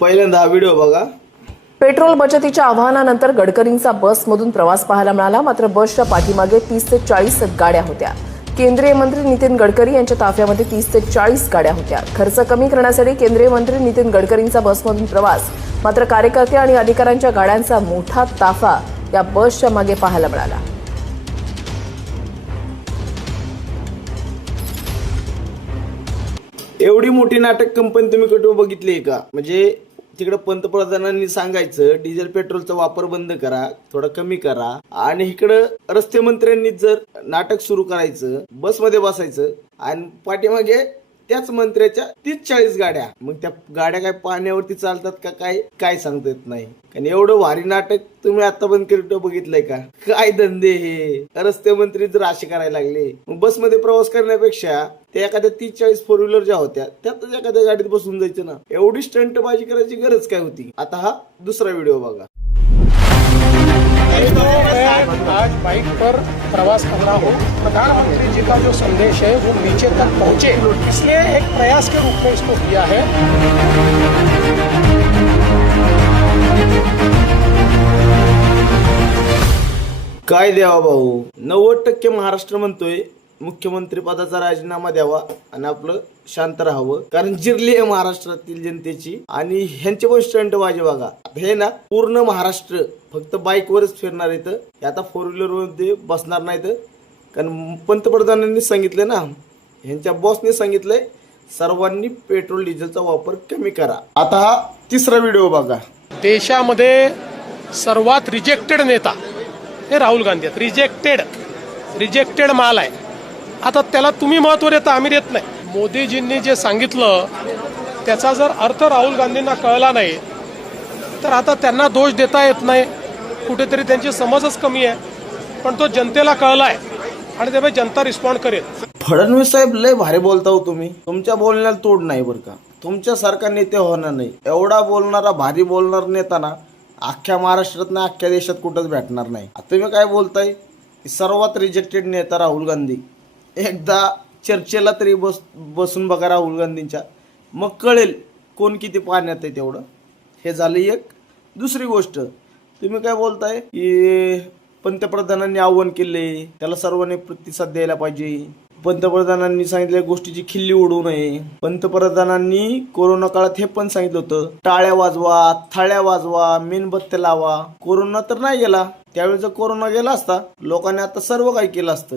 पहिल्यांदा हा व्हिडिओ बघा। पेट्रोल बचतीच्या आवाहनानंतर गडकरींचा बसमधून प्रवास पाहायला मिळाला, मात्र बसच्या पाठीमागे 30 ते 40 गाड्या होत्या। केंद्रीय मंत्री नितीन गडकरी यांच्या ताफ्यामध्ये 30 ते 40 गाड्या होत्या। खर्च कमी करण्यासाठी केंद्रीय मंत्री नितीन गडकरींचा बसमधून प्रवास, मात्र कार्यकर्ते आणि अधिकाऱ्यांच्या गाड्यांचा मोठा ताफा या बसच्या मागे पाहायला मिळाला। एवढी मोठी नाटक कंपनी तुम्ही कुठे बघितली आहे का? म्हणजे तिकडे पंतप्रधानांनी सांगायचं डिझेल पेट्रोलचा वापर बंद करा, थोडा कमी करा, आणि इकडं रस्ते मंत्र्यांनी जर नाटक सुरू करायचं, बसमध्ये बसायचं आणि पाठीमागे त्याच मंत्र्याच्या 30-40 गाड्या। मग त्या गाड्या काय पाण्यावरती चालतात का काय सांगता येत नाही। कारण एवढं भारी नाटक तुम्ही आता बघितलंय का? काय धंदे हे? रस्ते मंत्री जर असे करायला लागले, मग बसमध्ये प्रवास करण्यापेक्षा त्या एखाद्या 30-40 फोर व्हीलर ज्या होत्या त्यातच एखाद्या गाडीत बसून जायचं ना। एवढी स्टंटबाजी करायची गरज काय होती? आता हा दुसरा व्हिडिओ बघा। आज बाइक पर प्रवास कर रहा हूँ। प्रधानमंत्री जी का जो संदेश है वो नीचे तक पहुँचे, इसलिए एक प्रयास के रूप में इसको किया है। काय द्यावा भाऊ? 90% महाराष्ट्र म्हणतोय मुख्यमंत्री पदाचा राजीनामा द्यावा आणि आपलं शांत राहावं, कारण जिरली आहे महाराष्ट्रातील जनतेची। आणि ह्यांचे पण स्टंटबाजी बघा। हे ना पूर्ण महाराष्ट्र फक्त बाईकवरच फिरणार इथं, आता फोर व्हीलर मध्ये बसणार नाहीत, कारण पंतप्रधानांनी सांगितलं ना, ह्यांच्या बॉसने सांगितलंय सर्वांनी पेट्रोल डिझेलचा वापर कमी करा। आता हा तिसरा व्हिडिओ बघा। देशामध्ये सर्वात रिजेक्टेड नेता हे राहुल गांधी आहेत। रिजेक्टेड माल आहे। आता त्याला तुम्ही महत्त्व देता, आम्ही देत नाही। मोदीजींनी जे सांगितलं त्याचा जर अर्थ राहुल गांधींना कळला नाही तर आता त्यांना दोष देता येत नाही। कुठेतरी त्यांची समजच कमी आहे, पण तो जनतेला कळलाय आणि त्यामुळे जनता रिस्पॉन्ड करेल। फडणवीस साहेब लय भारी बोलता हो तुम्ही, तुमच्या बोलण्याला तोड नाही बरं का। तुमच्यासारखा नेते होणार नाही। एवढा बोलणारा, भारी बोलणार नेता ना अख्ख्या महाराष्ट्रात ना अख्ख्या देशात कुठंच भेटणार नाही। आता तुम्ही काय बोलताय? सर्वात रिजेक्टेड नेता राहुल गांधी। एकदा चर्चेला तरी बसून बघा राहुल गांधींच्या, मग कळेल कोण किती पाण्यात आहे तेवढं। हे झालं एक। दुसरी गोष्ट, तुम्ही काय बोलताय की पंतप्रधानांनी आव्हान केले, त्याला सर्वांनी प्रतिसाद द्यायला पाहिजे। पंतप्रधानांनी सांगितल्या गोष्टीची खिल्ली उडवू नये। पंतप्रधानांनी कोरोना काळात हे पण सांगितलं होतं, टाळ्या वाजवा, थाळ्या वाजवा, मेणबत्त्या लावा। कोरोना तर नाही गेला, त्यावेळी जर कोरोना गेला असता लोकांनी आता सर्व काही केलं असतं।